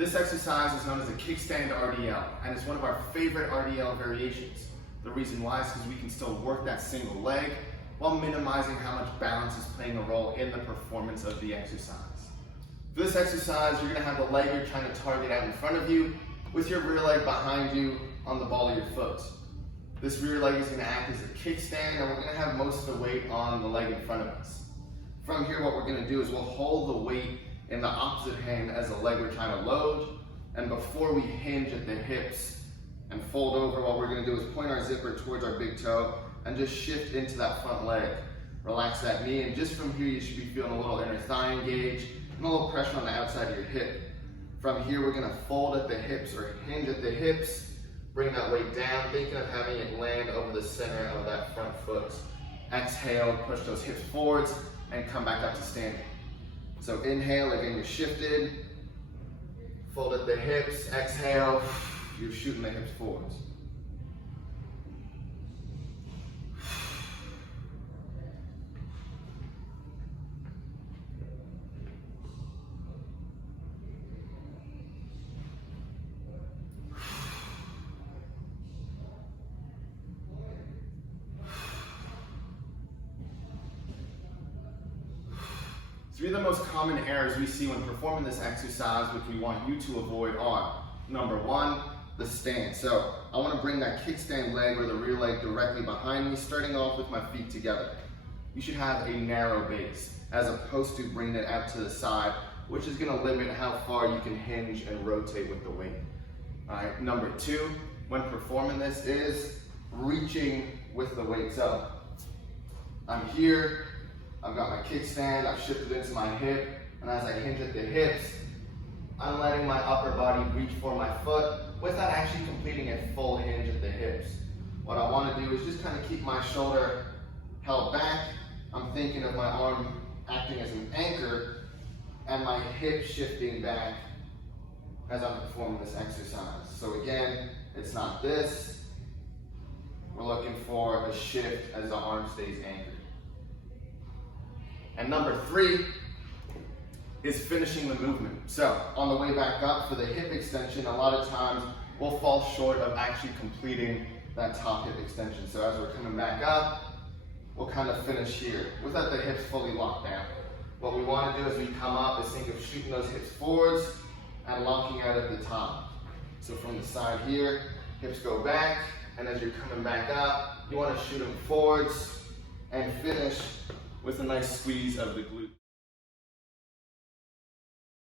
This exercise is known as a kickstand RDL, and it's one of our favorite RDL variations. The reason why is because we can still work that single leg while minimizing how much balance is playing a role in the performance of the exercise. For this exercise, you're going to have the leg you're trying to target out in front of you with your rear leg behind you on the ball of your foot. This rear leg is going to act as a kickstand, and we're going to have most of the weight on the leg in front of us. From here, what we're going to do is we'll hold the weight in the opposite hand as the leg we're trying to load, and before we hinge at the hips and fold over, what we're going to do is point our zipper towards our big toe and just shift into that front leg. Relax that knee, and just from here you should be feeling a little inner thigh engage and a little pressure on the outside of your hip. From here we're going to fold at the hips or hinge at the hips, bring that weight down, thinking of having it land over the center of that front foot. Exhale, push those hips forwards and come back up to standing. So inhale, again you're shifted, fold at the hips, exhale, you're shooting the hips forwards. Three of the most common errors we see when performing this exercise, which we want you to avoid, are: number one, the stance. So I want to bring that kickstand leg or the rear leg directly behind me, starting off with my feet together. You should have a narrow base as opposed to bringing it out to the side, which is going to limit how far you can hinge and rotate with the weight. All right. Number two, when performing this, is reaching with the weight. So I'm here, I've got my kickstand, I've shifted into my hip, and as I hinge at the hips, I'm letting my upper body reach for my foot without actually completing a full hinge at the hips. What I want to do is just kind of keep my shoulder held back. I'm thinking of my arm acting as an anchor and my hip shifting back as I'm performing this exercise. So again, it's not this. We're looking for a shift as the arm stays anchored. And number three is finishing the movement. So on the way back up for the hip extension, a lot of times we'll fall short of actually completing that top hip extension. So as we're coming back up, we'll kind of finish here without the hips fully locked down. What we want to do as we come up is think of shooting those hips forwards and locking out at the top. So from the side here, hips go back, and as you're coming back up, you want to shoot them forwards and finish with a nice squeeze of the glute.